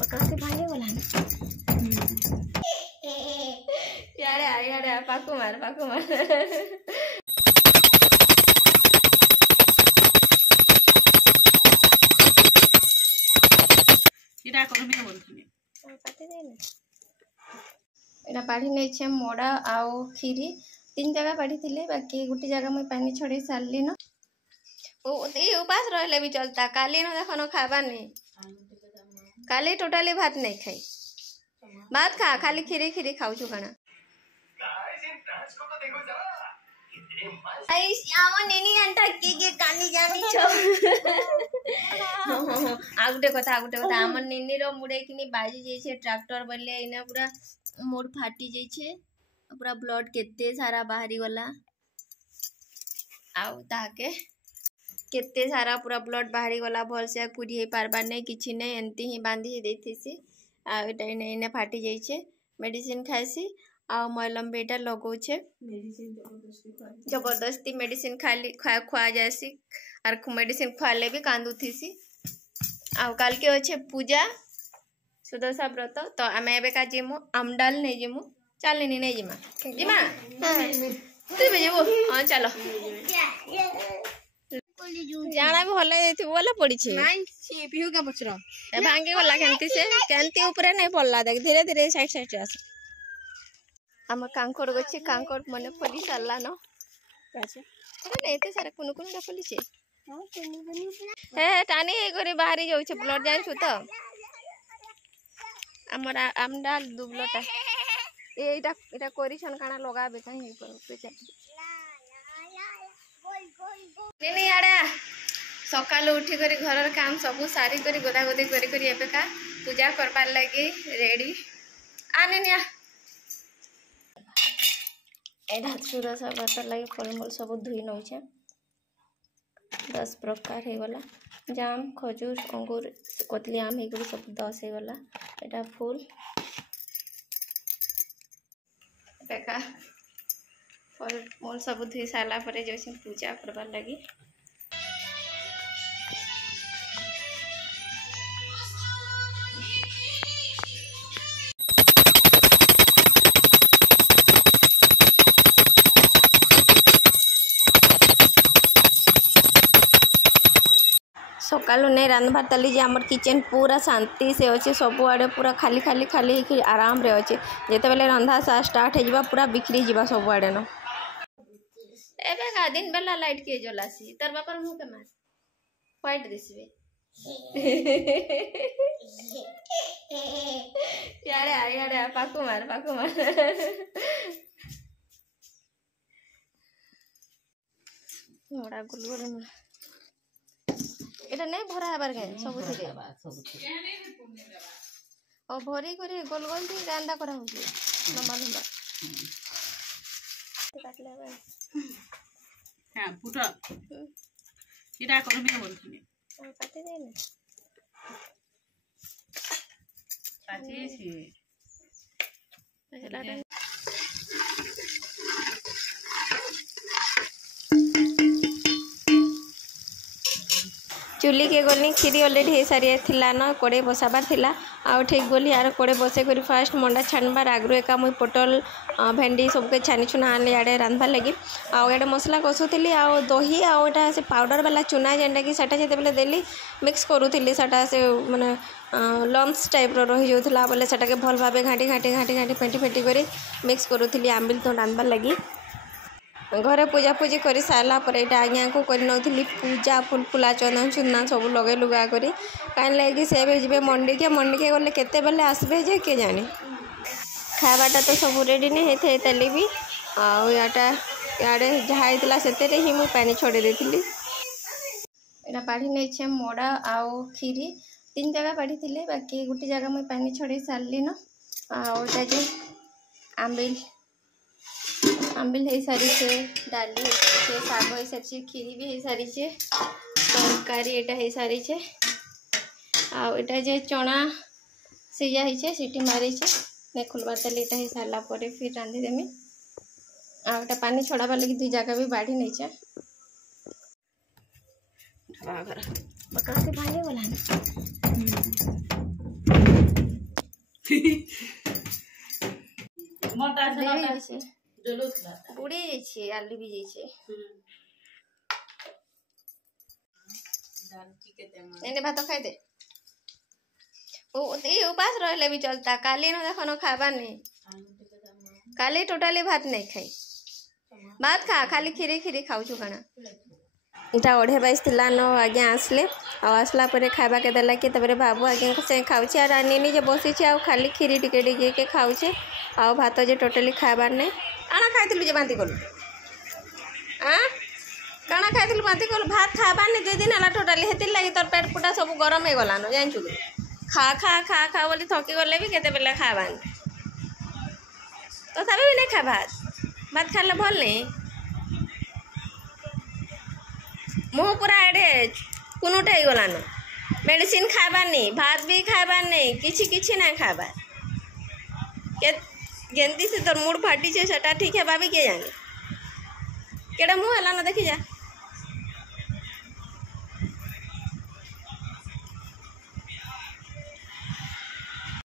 बकासे भांगे वाला ना यारे पाकू मार इरा करबी बोलथि पाते दे ना एटा पाढ़ी नै छे मोड़ा आउ खीरी 3 जगह पढ़ी थिले बाकी गुटी जगह मैं पानी छोड़े सारली न ओ ए उपास रहले भी चलता काली न देखो न खाबा नहीं काली टोटली भात नहीं खाई भात खा खाली खीरी खाऊ छु खाना आई श्याम नेनी अंटा के कानी जानी छो आगुटे कथा हमर नेनी रो मुड़े किनी बाजी जे छे ट्रैक्टर बले इना पूरा मोड़ फाटी जे छे पूरा ब्लड केते सारा बाहरी गला आउ ताके केते सारा पूरा ब्लड बाहरी गला भल से कुड़ी हे पारबा नहीं किछि नहीं एंती ही बांधी ही देथिसी आ एटा ने फाटी जाई छे मेडिसिन खाइसी आ मलम बेटा लगौ छे मेडिसिन जबरदस्ती मेडिसिन खाली खुआ जासी और मेडिसिन खुआले भी कांदू थीसी आ काल के अच्छे पूजा सुदशा व्रत तो आमे एबे का जिमु आमडाल नहीं जिमु चल नहीं जिमा जिमा तू भी जेबो हां चलो जाना भी हल्ला देथि बोला पड़ी छे नहीं सी पिहु के पचरा ए भांगे वाला केंती ऊपर नहीं पड़ला देख धीरे धीरे साइड आस हम कांकोर गछि कांकोर मने फली सारला न काचे अरे एते सारा कुनु का फली छे हां कुनु हे टानी हे करे बाहरी जाउ छे ब्लड जान छु तो हमरा आमडाल दुबलटा एटा कोरिछन काना लगाबे काहे पर पेचा नहीं आड़े सकाल उठी करी घर काम सब सारी करी गोदा गोदी करी एबे का पूजा करबार लगी रेडी आने निया एडा सुदशा व्रत लगी फलमूल सब धुई नौ 10 प्रकार हे गला जाम खजूर अंगूर कतली आम हे गला सब 10 हे गला एटा फूल बेका फलमूल सब धुई साला परे जो पूजा करबार लगी सकालू नहीं रांधबार तली जे हमर किचन पूरा शांति से अच्छे सब आड़े पूरा खाली आराम रे अच्छे जेते बेले रंधा सा स्टार्ट हे जिबा पूरा बिखरी जिबा सब आड़े न एबे का दिन बेला लाइट के जलासी तर बापर मुंह के मार फाइट दिसबे यारे पाकू मार मोड़ा गुलगुल एटा नहीं भरा हबार के सब थिरे ओ भरी करे गोल गोल थी रांदा करा होची लंबा काट लेबे हां फुटा इरा करबी बोलथि काटे दे ना काटे छी पहला चुली के गली खीरी अलरेडी हो सारी थिला न कोड़े बसाबार थिला आउ ठीक गली यार कोड़े बसे कर फास्ट मंडा छानबार आगु एका मुई पोटल भेंडी सबके छानी छुना आने आड़े रांधबार लगी आउ एडे मसला कसुली आउ दही आउ एटा से पाउडर वाला चुना जेनटा कि सेटा जेते बेले देली मिक्स करूली सेटा से माने लम्स टाइप रही जाऊला बोले सेटाके भल भाव घाटी फेंटी कर मिक्स करूली आंबिल तो रांधबार लगी घरे पूजा पूजी कर सारा पर आज्ञा को करनी पूजा फुल फुला चंदन चुना सब लगे लुगा करी कहीं लगे से जी मंडी के गले केते बेले आसबे जे के जाने खावाटा तो सब रेडी नहीं होता है भी आटा इे जहाँ होता से ही मुझे पानी छोड़े देती यहाँ पाढ़ी नहीं छे मोड़ा आउ खीरी 3 जगह पढ़ी थी बाकी गोटे जगह मुझे पानी छोड़े सारली न आटा जो आंबिल हो सारी से डाली हो सारी साग हो सारी खीरी भी हो सारी से तरकारी एटा हो सारी से आटा जे चना सीझा है सीटी मारी नहीं खोलबार तेल यहाँ हो सारा फिर रांधिदेमी आटा पानी छड़ाबार लगी 2 जगह भी बाढ़ी नहीं छे भांगे वाला मोटा से नटा जलुत ला बुड़ी जाइछे आलू भी जाइछे दाल की के तेमा एने भात खाइ दे ओ ई उपास रहले भी चलता काली न देखो न खाबा नहीं काली टोटली भात नहीं खाई भात खा खाली खीरी खीरी खाऊ छु खाना इटा 2:22 थिला न आगे आसले आ आसला परे खाबा के देला के तबरे बाबू आगे से खाऊ छी आ रानी जे बसी छी आ खाली खीरी टिके टिके के खाऊ छी आ भात जे टोटली खाबार नहीं आना खाइथिलु जे बांती कोलु आ काना खाइथिलु बांती कोलु भात खाबार नहीं 2 दिन हला टोटली हेतिल लागी तोर पेट पुटा सब गरम हे गला न जान छु खा खा खा खा बोली थकी गले भी केते बेला खाबान तो तबे भी नहीं खा भात खाले भल नहीं मुँह पूरा एडे कुनुटे हो गलान मेडिसिन खाबार नहीं भात भी खाबार नहीं किछि किछि ना खाबार के गेंदी से तोर मूड फाटी छे सेटा ठीक है भाभी के जाने केड़ा मुँह हला न देखी जा